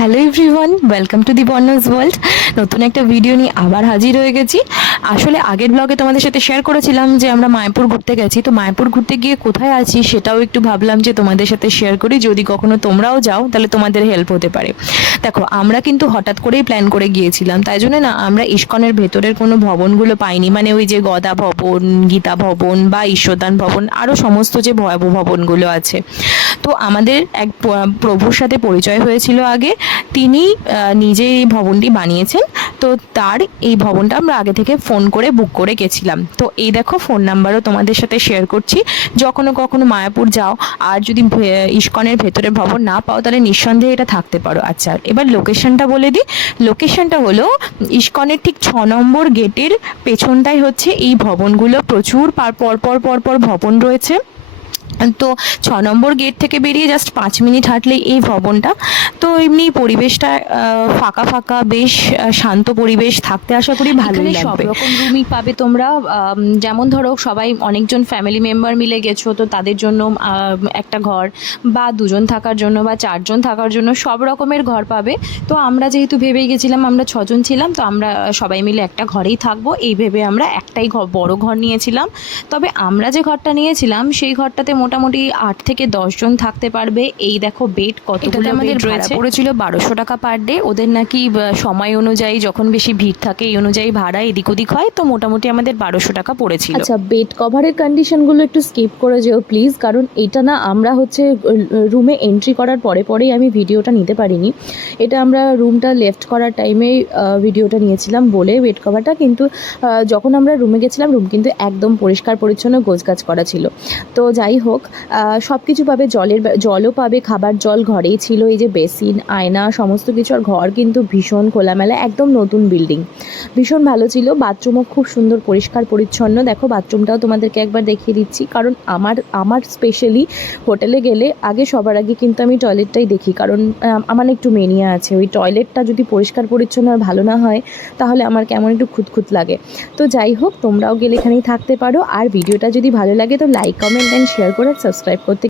Hello everyone, welcome to the Borna's world. নতুন একটা video নিয়ে আবার হাজির হয়ে গেছি। আসলে আগের ব্লগে তোমাদের সাথে শেয়ার করেছিলাম যে আমরা মায়াপুর ঘুরতে গেছি। তো মায়াপুর ঘুরতে গিয়ে কোথায় আছি সেটাও একটু ভাবলাম যে তোমাদের সাথে শেয়ার করি। যদি কখনো তোমরাও যাও, তাহলে তোমাদের হেল্প হতে পারে। দেখো, আমরা কিন্তু হঠাৎ করেই প্ল্যান করে গিয়েছিলাম। তাই জন্য না, আমরা ইস্কনের ভেতরের কোনো ভবনগুলো পাইনি। মানে ওই যে গদা ভবন, গীতা ভবন বা ঈশ্বরদান ভবন আরও সমস্ত যে ভয়াবহ ভবনগুলো আছে। তো আমাদের এক প্রভুর সাথে পরিচয় হয়েছিল আগে। তিনি নিজে এই ভবনটি বানিয়েছেন। তো তার এই ভবনটা আমরা আগে থেকে ফোন করে বুক করে গেছিলাম। তো এই দেখো, ফোন নাম্বারও তোমাদের সাথে শেয়ার করছি। যখনও কখনো মায়াপুর যাও আর যদি ইস্কনের ভেতরে ভবন না পাও, তাহলে নিঃসন্দেহে এটা থাকতে পারো। আচ্ছা এবার লোকেশনটা বলে দিই। লোকেশনটা হলো, ইস্কনের ঠিক ছ নম্বর গেটের পেছনটাই হচ্ছে এই ভবনগুলো। প্রচুর পার পর পর পর পর ভবন রয়েছে। তো ছ নম্বর গেট থেকে বেরিয়ে জাস্ট পাঁচ মিনিট হাঁটলেই এই ভবনটা। তো এমনি পরিবেশটা ফাঁকা ফাঁকা বেশ শান্ত পরিবেশ থাকতে আশা করি ভালোই এখানে সব লাগবে। রকম রুমই পাবে তোমরা। যেমন ধরো সবাই অনেকজন ফ্যামিলি মেম্বার মিলে গেছো তো তাদের জন্য একটা ঘর বা দুজন থাকার জন্য বা চারজন থাকার জন্য সব রকমের ঘর পাবে। তো আমরা যেহেতু ভেবেই গেছিলাম আমরা ছজন ছিলাম তো আমরা সবাই মিলে একটা ঘরেই থাকব। এই ভেবে আমরা একটাই বড় ঘর নিয়েছিলাম। তবে আমরা যে ঘরটা নিয়েছিলাম সেই ঘরটাতে মোটামুটি আট থেকে দশজন থাকতে পারবে। এই দেখো বেড কতগুলো আমাদের রয়েছে? পড়েছিল বারোশো টাকা পার ডে ওদের নাকি সময় অনুযায়ী যখন বেশি ভিড় থাকে এই অনুযায়ী ভাড়া এদিক ওদিক হয়। তো মোটামুটি আমাদের বারোশো টাকা পড়েছিল। আচ্ছা বেড কভারের কন্ডিশনগুলো একটু স্কিপ করে যেও প্লিজ কারণ এটা না আমরা হচ্ছে রুমে এন্ট্রি করার পরে পরেই আমি ভিডিওটা নিতে পারিনি। এটা আমরা রুমটা লেফট করার টাইমে ভিডিওটা নিয়েছিলাম বলে বেড কভারটা কিন্তু যখন আমরা রুমে গেছিলাম রুম কিন্তু একদম পরিষ্কার পরিচ্ছন্ন গোছগাছ করা ছিল। তো যাই হোক সব কিছু পাবে, জলের জলও পাবে, খাবার, জল ঘরেই ছিল, এই যে বেসিন, আয়না, সমস্ত কিছু, আর ঘর কিন্তু ভীষণ খোলামেলা, একদম নতুন বিল্ডিং ভীষণ ভালো ছিল, বাথরুমও খুব সুন্দর, পরিষ্কার, পরিচ্ছন্ন। দেখো, বাথরুমটাও তোমাদেরকে একবার দেখিয়ে দিচ্ছি, কারণ আমার আমার স্পেশালি হোটেলে গেলে আগে সবার আগে কিন্তু আমি টয়লেটটাই দেখি, কারণ আমার একটু মেনিয়া আছে। ওই টয়লেটটা যদি পরিষ্কার, পরিচ্ছন্ন আর ভালো না হয়, তাহলে আমার কেমন একটু খুঁতখুত লাগে। তো যাই হোক, তোমরাও গেলে এখানেই থাকতে পারো, আর ভিডিওটা যদি ভালো লাগে, তো লাইক কমেন্ট অ্যান্ড শেয়ার করে সাবস্ক্রাইব করতে